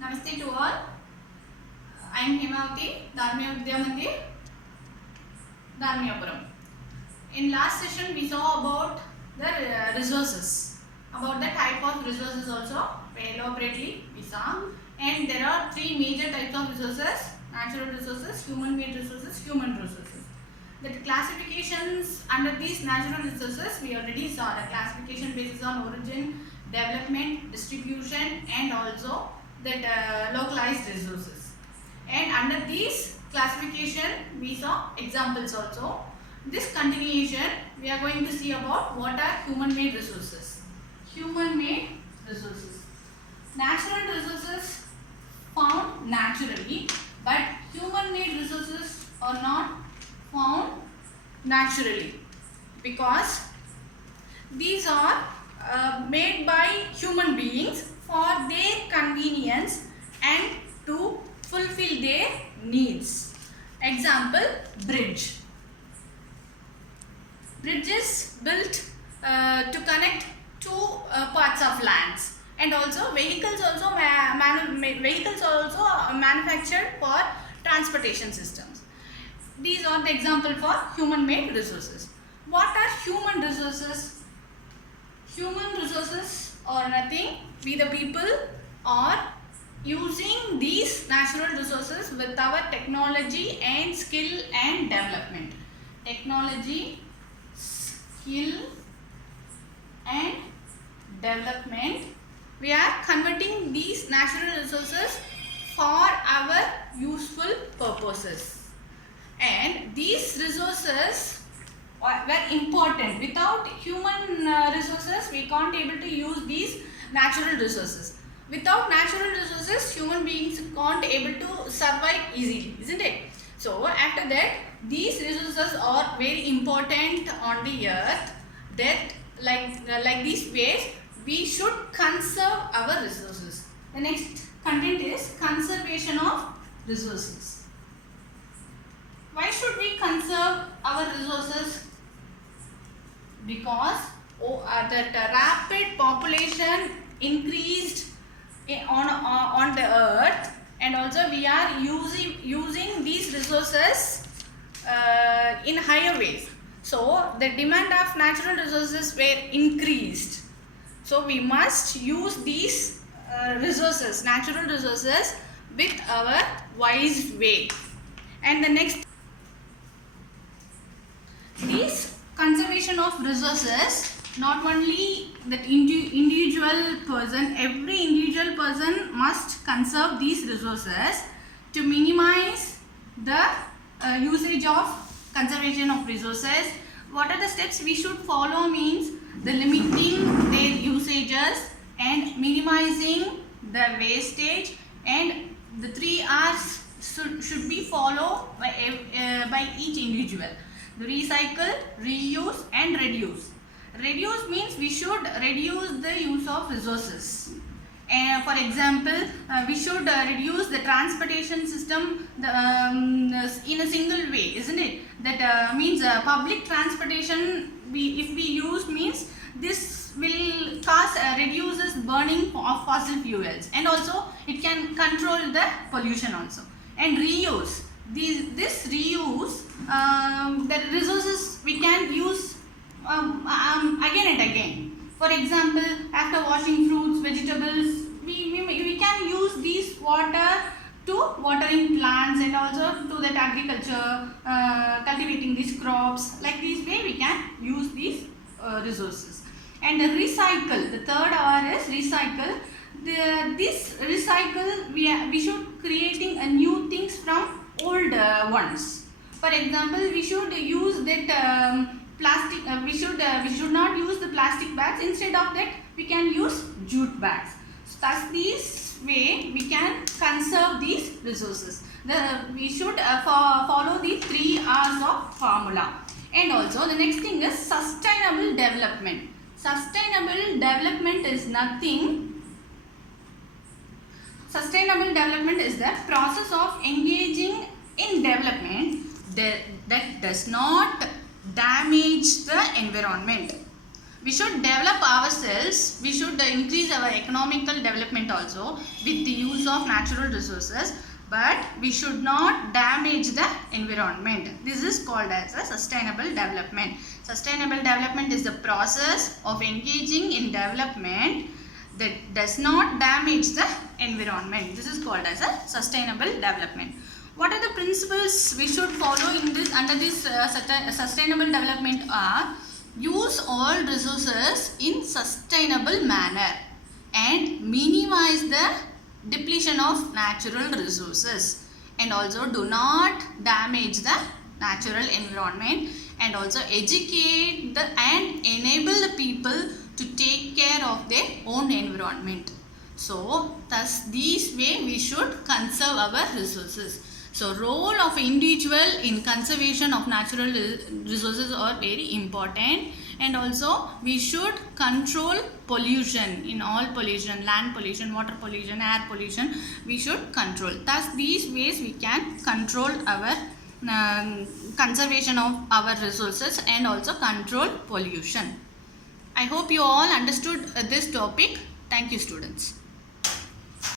Namaste to all. I am Hemavati, Dharmiya Vidya Mandir, Dharmiyapuram. In last session, we saw about the resources, about the type of resources also. Elaborately, we saw. And there are three major types of resources: natural resources, human-made resources, human resources. The classifications under these natural resources we already saw. The classification basis on origin, development, distribution, and also that localized resources. And under these classification we saw examples also. This continuation we are going to see about what are human-made resources. Human-made resources. Natural resources found naturally, but human-made resources are not found naturally because these are made by human beings for their convenience and to fulfill their needs. Example, bridge. Bridge is built to connect two parts of lands, and also vehicles also manufactured for transportation systems. These are the example for human-made resources. What are human resources? Human resources are nothing. We the people are using these natural resources with our technology and skill and development. Technology, skill and development. We are converting these natural resources for our useful purposes. And these resources were important. Without human resources, we can't able to use these natural resources. Without natural resources, human beings can't able to survive easily, isn't it? So after that, these resources are very important on the earth. That like these ways, we should conserve our resources. The next content is conservation of resources. Why should we conserve our resources? Because the rapid population increased on the earth, and also we are using these resources in higher ways. So the demand of natural resources were increased. So we must use these resources, natural resources, with our wise way. And the next, these conservation of resources, not only that individual person, every individual person must conserve these resources to minimize the usage of conservation of resources. What are the steps we should follow means the limiting their usages and minimizing the wastage, and the 3 R's should be followed by each individual. Recycle, reuse and reduce. Reduce means we should reduce the use of resources. For example, we should reduce the transportation system in a single way, isn't it? That means public transportation if we use means this will cause reduces burning of fossil fuels, and also it can control the pollution also. And reuse. This reuse, the resources we can use again and again. For example, after washing fruits, vegetables, we can use these water to watering plants, and also to that agriculture, cultivating these crops. Like this way we can use these resources. And the recycle, the third R is recycle. This recycle, we should creating a new things from old ones. For example, we should use that plastic. We should not use the plastic bags. Instead of that, we can use jute bags. So thus, this way we can conserve these resources. We should follow the 3 R's of formula. And also the next thing is sustainable development. Sustainable development is nothing. Sustainable development is the process of engaging in development that does not damage the environment. We should develop ourselves. We should increase our economical development also with the use of natural resources, but we should not damage the environment. This is called as a sustainable development. Sustainable development is the process of engaging in development that does not damage the environment. This is called as a sustainable development. What are the principles we should follow in this under this sustainable development are: use all resources in sustainable manner and minimize the depletion of natural resources, and also do not damage the natural environment, and also educate and enable the people to take care of their own environment. So thus this way we should conserve our resources. So role of individual in conservation of natural resources are very important, and also we should control pollution, in all pollution, land pollution, water pollution, air pollution, we should control. Thus these ways we can control our conservation of our resources and also control pollution. I hope you all understood this topic. Thank you, students.